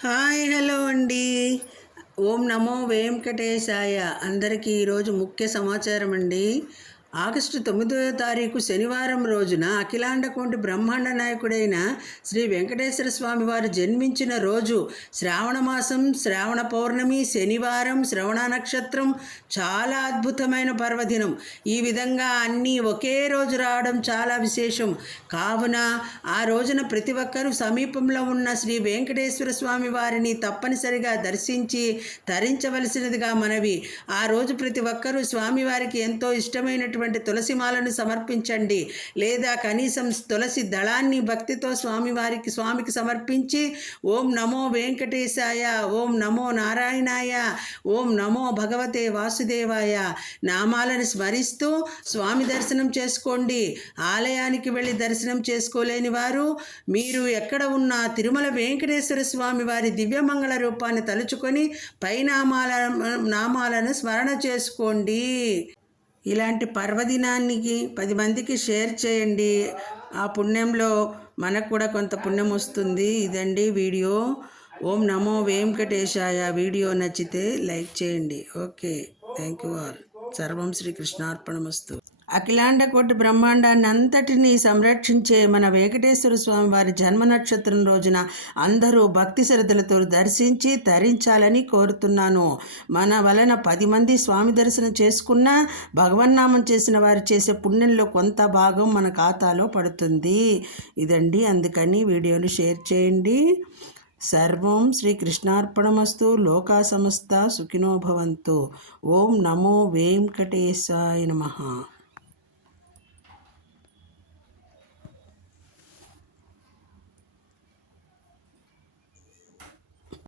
Hi hello అండి. ఓం నమో వెంకటేశాయ. అందరికీ ఈరోజు ముఖ్య సమాచారం అండి. ఆగస్టు 9వ తారీఖు శనివారం రోజున అఖిలాండకోటి బ్రహ్మాండ నాయకుడైన శ్రీ వెంకటేశ్వర స్వామి వారు జన్మించిన రోజు. శ్రావణ మాసం, శ్రావణ పౌర్ణమి, శనివారం, శ్రవణ నక్షత్రం, చాలా అద్భుతమైన పర్వదినం. ఈ విధంగా అన్నీ ఒకే రోజు రావడం చాలా విశేషం. కావున ఆ రోజున ప్రతి ఒక్కరూ సమీపంలో ఉన్న శ్రీ వెంకటేశ్వర స్వామి వారిని తప్పనిసరిగా దర్శించి తరించవలసినదిగా మనవి. ఆ రోజు ప్రతి ఒక్కరూ స్వామివారికి ఎంతో ఇష్టమైనటువంటి తులసిమాలను సమర్పించండి, లేదా కనీసం తులసి దళాన్ని భక్తితో స్వామికి సమర్పించి ఓం నమో వెంకటేశాయ, ఓం నమో నారాయణాయ, ఓం నమో భగవతే వాసుదేవాయ నామాలను స్మరిస్తూ స్వామి దర్శనం చేసుకోండి. ఆలయానికి వెళ్ళి దర్శనం చేసుకోలేని వారు మీరు ఎక్కడ ఉన్నా తిరుమల వెంకటేశ్వర స్వామి వారి దివ్యమంగళ రూపాన్ని తలుచుకొని పై నామాలను స్మరణ చేసుకోండి. ఇలాంటి పర్వదినానికి 10 మందికి షేర్ చేయండి. ఆ పుణ్యంలో మనకు కూడా కొంత పుణ్యం వస్తుంది. ఇదండి వీడియో. ఓం నమో వెంకటేశాయ. వీడియో నచ్చితే లైక్ చేయండి. Okay, thank you all. సర్వం శ్రీకృష్ణార్పణమస్తు. అఖిలాండకోటి బ్రహ్మాండాన్ని అంతటినీ సంరక్షించే మన వెంకటేశ్వర స్వామి వారి జన్మ నక్షత్రం రోజున అందరూ భక్తి శ్రద్ధలతో దర్శించి తరించాలని కోరుతున్నాను. మన వలన 10 మంది స్వామి దర్శనం చేసుకున్న భగవన్నామం చేసిన వారు చేసే పుణ్యంలో కొంత భాగం మన ఖాతాలో పడుతుంది. ఇదండి, అందుకని వీడియోని షేర్ చేయండి. సర్వం శ్రీకృష్ణార్పణమస్తు. లోకా సమస్త సుఖినో భవంతు. ఓం నమో వెంకటేశాయ నమః.